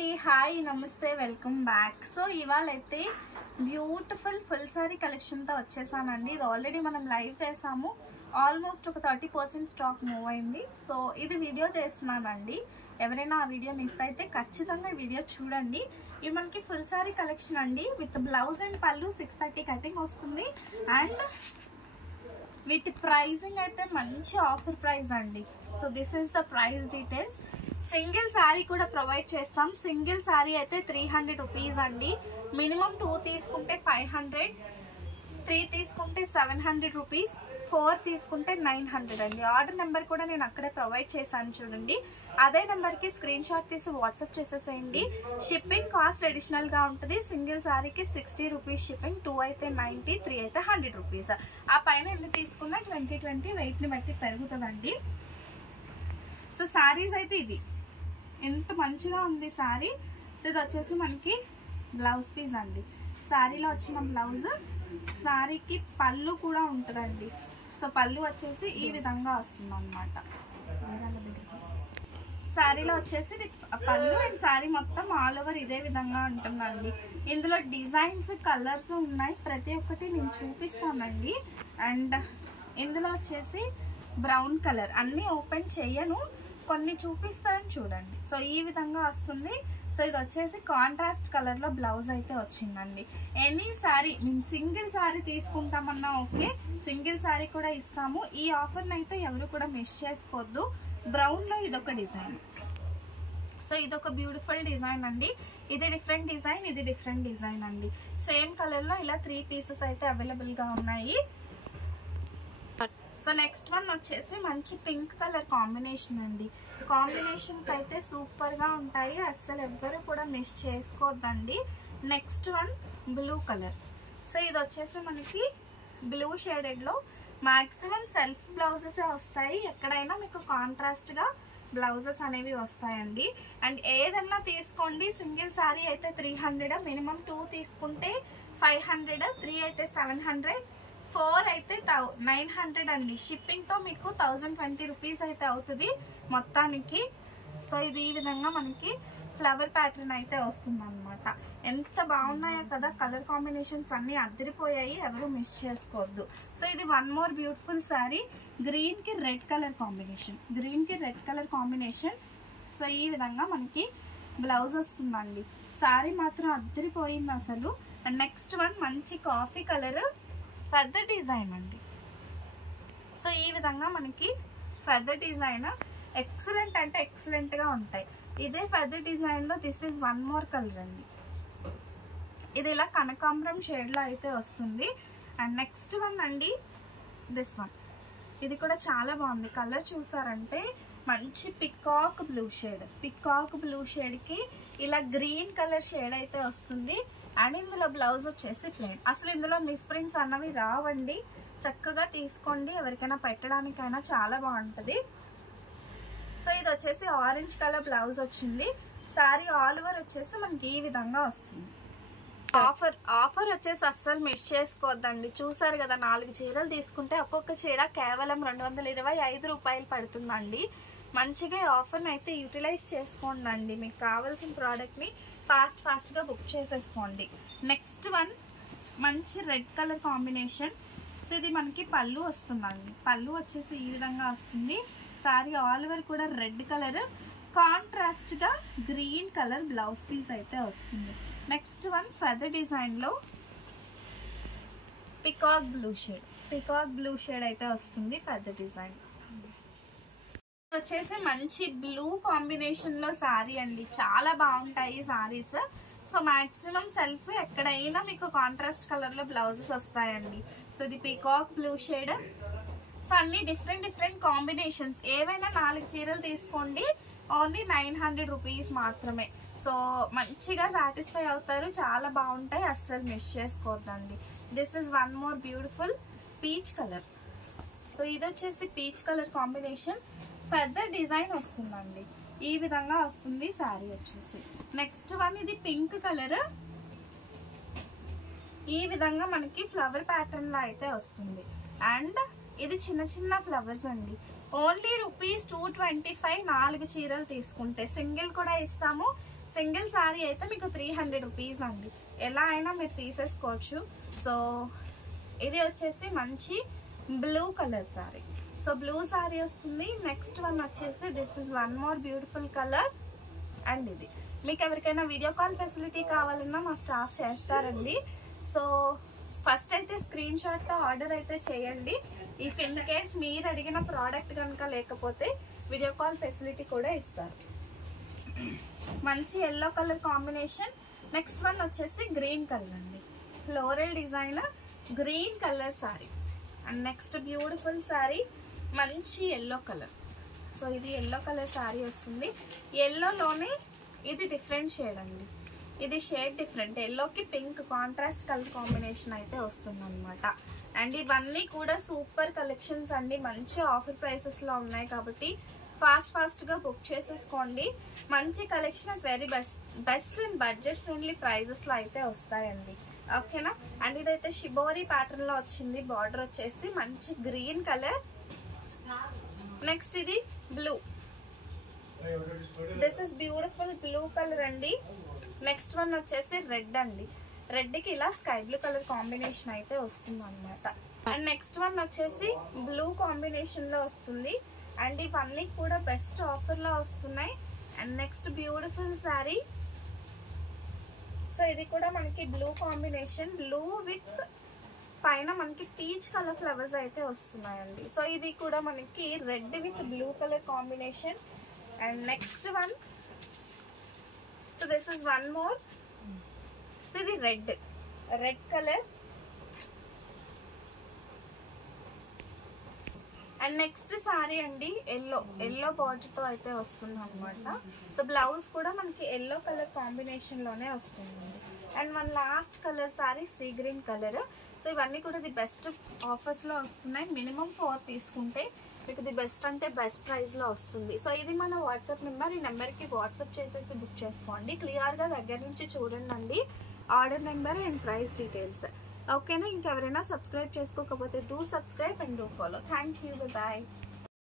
అండి హాయ్ నమస్తే welcome back. So ఇవాళ అయితే బ్యూటిఫుల్ ఫుల్ సారీ కలెక్షన్తో వచ్చేసానండి. ఇది ఆల్రెడీ మనం లైవ్ చేసాము, ఆల్మోస్ట్ ఒక 30% స్టాక్ మూవ్ అయింది. సో ఇది వీడియో చేస్తున్నానండి. ఎవరైనా ఆ వీడియో మిస్ అయితే ఖచ్చితంగా ఈ వీడియో చూడండి. ఇది మనకి ఫుల్ సారీ కలెక్షన్ అండి. విత్ బ్లౌజ్ అండ్ పళ్ళు 630 కటింగ్ వస్తుంది. అండ్ వీటి ప్రైజింగ్ అయితే మంచి ఆఫర్ ప్రైస్ అండి. So this is the price details. Single sari కూడా ప్రొవైడ్ చేస్తాం. సింగిల్ శారీ అయితే 300 రూపీస్ అండి. మినిమం 2 తీసుకుంటే 500, 3 తీసుకుంటే 700 రూపీస్, 4 తీసుకుంటే 900 అండి. ఆర్డర్ నెంబర్ కూడా నేను అక్కడే ప్రొవైడ్ చేశాను చూడండి. అదే నెంబర్కి స్క్రీన్ షాట్ తీసి వాట్సాప్ చేసేసేయండి. షిప్పింగ్ కాస్ట్ అడిషనల్గా ఉంటుంది. సింగిల్ శారీకి 60 రూపీస్ షిప్పింగ్, 2 అయితే 90, 3 అయితే 100 రూపీస్. ఆ పైన ఎందుకు తీసుకున్నా 20 వెయిట్ని బట్టి పెరుగుతుందండి. సో శారీస్ అయితే ఇది ఎంత మంచిగా ఉంది శారీ. సో ఇది వచ్చేసి మనకి బ్లౌజ్ పీస్ అండి. శారీలో వచ్చిన బ్లౌజ్, శారీకి పళ్ళు కూడా ఉంటుందండి. సో పళ్ళు వచ్చేసి ఈ విధంగా వస్తుంది అనమాట. శారీలో వచ్చేసి ఇది పళ్ళు అండ్ శారీ మొత్తం ఆల్ ఓవర్ ఇదే విధంగా ఉంటుందండి. ఇందులో డిజైన్స్ కలర్స్ ఉన్నాయి, ప్రతి ఒక్కటి నేను చూపిస్తానండి. అండ్ ఇందులో వచ్చేసి బ్రౌన్ కలర్, అన్నీ ఓపెన్ చేయను, కొన్ని చూపిస్తాను చూడండి. సో ఈ విధంగా వస్తుంది. సో ఇది వచ్చేసి కాంట్రాస్ట్ కలర్లో బ్లౌజ్ అయితే వచ్చిందండి. ఎనీ శారీ మేము సింగిల్ శారీ తీసుకుంటామన్నా ఓకే, సింగిల్ శారీ కూడా ఇస్తాము. ఈ ఆఫర్ని అయితే ఎవరు కూడా మిస్ చేసుకోవద్దు. బ్రౌన్లో ఇదొక డిజైన్. సో ఇదొక బ్యూటిఫుల్ డిజైన్ అండి. ఇది డిఫరెంట్ డిజైన్, ఇది డిఫరెంట్ డిజైన్ అండి. సేమ్ కలర్లో ఇలా 3 పీసెస్ అయితే అవైలబుల్గా ఉన్నాయి. సో నెక్స్ట్ వన్ వచ్చేసి మంచి పింక్ కలర్ కాంబినేషన్ అండి. కాంబినేషన్కి అయితే సూపర్గా ఉంటాయి, అస్సలు ఎవ్వరు కూడా మిస్ చేసుకోవద్దండి. Next one blue colour. So ఇది వచ్చేసి మనకి బ్లూ షేడెడ్లో మ్యాక్సిమం సెల్ఫ్ బ్లౌజెసే వస్తాయి. ఎక్కడైనా మీకు కాంట్రాస్ట్గా బ్లౌజెస్ అనేవి వస్తాయండి. అండ్ ఏదన్నా తీసుకోండి. సింగిల్ శారీ అయితే 300, మినిమం 2 తీసుకుంటే 500, 3 అయితే 700, 4 అయితే 900 అండి. షిప్పింగ్తో మీకు 1020 రూపీస్ అయితే అవుతుంది మొత్తానికి. సో ఇది ఈ విధంగా మనకి ఫ్లవర్ ప్యాటర్న్ అయితే వస్తుంది అనమాట. ఎంత బాగున్నాయో కదా, కలర్ కాంబినేషన్స్ అన్నీ అదిరిపోయాయి, ఎవరు మిస్ చేసుకోవద్దు. సో ఇది వన్ మోర్ బ్యూటిఫుల్ శారీ. గ్రీన్కి రెడ్ కలర్ కాంబినేషన్, గ్రీన్కి రెడ్ కలర్ కాంబినేషన్. సో ఈ విధంగా మనకి బ్లౌజ్ వస్తుందండి. శారీ మాత్రం అదిరిపోయింది అసలు. అండ్ నెక్స్ట్ వన్ మంచి కాఫీ కలర్ ఫెదర్ డిజైన్ అండి. సో ఈ విధంగా మనకి ఫెదర్ డిజైన్ ఎక్సలెంట్ అంటే ఎక్సలెంట్గా ఉంటాయి. ఇదే ఫెదర్ డిజైన్లో this is one more colour అండి. ఇది ఇలా కనకాంబరం షేడ్లో అయితే వస్తుంది. అండ్ నెక్స్ట్ వన్ అండి దిస్ వన్. ఇది కూడా చాలా బాగుంది. కలర్ చూసారంటే మంచి peacock blue shade, peacock blue షేడ్కి ఇలా గ్రీన్ కలర్ షేడ్ అయితే వస్తుంది. అండ్ ఇందులో బ్లౌజ్ వచ్చేసి ప్లెయిన్. అసలు ఇందులో మిస్ ప్రింట్స్ అన్నవి రావండి, చక్కగా తీసుకోండి, ఎవరికైనా పెట్టడానికైనా చాలా బాగుంటుంది. సో ఇది వచ్చేసి ఆరెంజ్ కలర్ బ్లౌజ్ వచ్చింది. శారీ ఆల్ ఓవర్ వచ్చేసి మనకి ఈ విధంగా వస్తుంది. ఆఫర్ వచ్చేసి అస్సలు మిస్ చేసుకోవద్దండి. చూసారు కదా, 4 చీరలు తీసుకుంటే ఒక్కొక్క చీర కేవలం 225 రూపాయలు పడుతుందండి. మంచిగా ఆఫర్ని అయితే యూటిలైజ్ చేసుకోండి. మీకు కావాల్సిన ప్రోడక్ట్ని ఫాస్ట్గా బుక్ చేసేసుకోండి. నెక్స్ట్ వన్ మంచి రెడ్ కలర్ కాంబినేషన్. సో ఇది మనకి పళ్ళు వస్తుందండి. పళ్ళు వచ్చేసి ఈ విధంగా వస్తుంది. సారీ ఆల్ ఓవర్ కూడా రెడ్ కలర్, కాంట్రాస్ట్గా గ్రీన్ కలర్ బ్లౌజ్ పీస్ అయితే వస్తుంది. నెక్స్ట్ వన్ ఫెదర్ డిజైన్లో పికాక్ బ్లూ షేడ్ అయితే వస్తుంది ఫెదర్ డిజైన్. వచ్చేసి మంచి బ్లూ కాంబినేషన్లో శారీ అండి. చాలా బాగుంటాయి శారీస్. సో మ్యాక్సిమం సెల్ఫ్ ఎక్కడైనా మీకు కాంట్రాస్ట్ కలర్లో బ్లౌజెస్ వస్తాయండి. సో ఇది పికాక్ బ్లూ షేడ్. సో అన్ని డిఫరెంట్ కాంబినేషన్స్. ఏవైనా 4 చీరలు తీసుకోండి, ఓన్లీ 900 రూపీస్ మాత్రమే. సో మంచిగా సాటిస్ఫై అవుతారు, చాలా బాగుంటాయి, అస్సలు మిస్ చేసుకోవద్దండి. This is one more beautiful peach colour. So ఇది వచ్చేసి peach colour combination, feather design వస్తుందండి. ఈ విధంగా వస్తుంది శారీ వచ్చేసి. నెక్స్ట్ వన్ ఇది పింక్ కలర్. ఈ విధంగా మనకి ఫ్లవర్ ప్యాటర్న్ లో అయితే వస్తుంది. అండ్ ఇది చిన్న ఫ్లవర్స్ అండి. ఓన్లీ రూపీస్ 225 4 చీరలు తీసుకుంటే. సింగిల్ కూడా ఇస్తాము, సింగిల్ శారీ అయితే మీకు 300 రూపీస్ అండి. ఎలా అయినా మీరు తీసేసుకోవచ్చు. సో ఇది వచ్చేసి మంచి blue colour sari. So blue sari వస్తుంది. నెక్స్ట్ వన్ వచ్చేసి this is one more beautiful colour. And ఇది మీకు ఎవరికైనా వీడియో కాల్ ఫెసిలిటీ కావాలన్నా మా స్టాఫ్ చేస్తారండి. సో ఫస్ట్ అయితే స్క్రీన్ షాట్తో ఆర్డర్ అయితే చేయండి. ఇఫ్ ఇన్ కేస్ మీరు అడిగిన ప్రోడక్ట్ కనుక లేకపోతే వీడియో కాల్ ఫెసిలిటీ కూడా ఇస్తారు. మంచి yellow colour combination. Next one వచ్చేసి గ్రీన్ కలర్ అండి. Floral design green colour sari. And next beautiful sari మంచి ఎల్లో కలర్. సో ఇది ఎల్లో కలర్ శారీ వస్తుంది. ఎల్లోలోనే ఇది డిఫరెంట్ షేడ్ అండి. ఇది షేడ్ డిఫరెంట్. ఎల్లోకి పింక్ కాంట్రాస్ట్ కలర్ కాంబినేషన్ అయితే వస్తుంది అనమాట. అండ్ ఇవన్నీ కూడా సూపర్ కలెక్షన్స్ అండి. మంచి ఆఫర్ ప్రైసెస్లో ఉన్నాయి కాబట్టి ఫాస్ట్గా బుక్ చేసేసుకోండి. మంచి collection at very best and budget friendly ప్రైజెస్లో అయితే వస్తాయండి. ఓకేనా. అండ్ ఇదైతే షిబోరి ప్యాటర్న్లో వచ్చింది. బార్డర్ వచ్చేసి మంచి గ్రీన్ కలర్. నెక్స్ట్ ఇది blue. This is beautiful blue colour అండి. నెక్స్ట్ వన్ వచ్చేసి రెడ్ అండి. రెడ్కి ఇలా స్కై బ్లూ కలర్ కాంబినేషన్ అయితే వస్తుంది అనమాట. అండ్ నెక్స్ట్ వన్ వచ్చేసి బ్లూ కాంబినేషన్లో వస్తుంది. అండ్ ఇవన్నీ కూడా బెస్ట్ ఆఫర్లో వస్తున్నాయి. And next beautiful sari. So ఇది కూడా మనకి బ్లూ కాంబినేషన్. బ్లూ విత్ పైన మనకి పీచ్ కలర్ ఫ్లవర్స్ అయితే వస్తున్నాయండి. సో ఇది కూడా మనకి red with blue colour combination. And next one, so this is one more. So ఇది red colour. And next sorry అండి ఎల్లో బార్డర్తో అయితే వస్తుంది అనమాట. సో బ్లౌజ్ కూడా మనకి ఎల్లో కలర్ కాంబినేషన్లోనే వస్తుంది. అండ్ మన last colour sorry sea green colour. So ఇవన్నీ కూడా ది బెస్ట్ ఆఫర్స్లో వస్తున్నాయి. మినిమం 4 తీసుకుంటే మీకు ది బెస్ట్ అంటే బెస్ట్ ప్రైస్లో వస్తుంది. సో ఇది మన వాట్సాప్ నెంబర్. ఈ నెంబర్కి వాట్సాప్ చేసేసి బుక్ చేసుకోండి. క్లియర్గా దగ్గర నుంచి చూడండి అండి order number and price details. ఓకేనా. ఇంకెవరైనా సబ్స్క్రైబ్ చేసుకోకపోతే do subscribe and do follow. Thank you. Bye.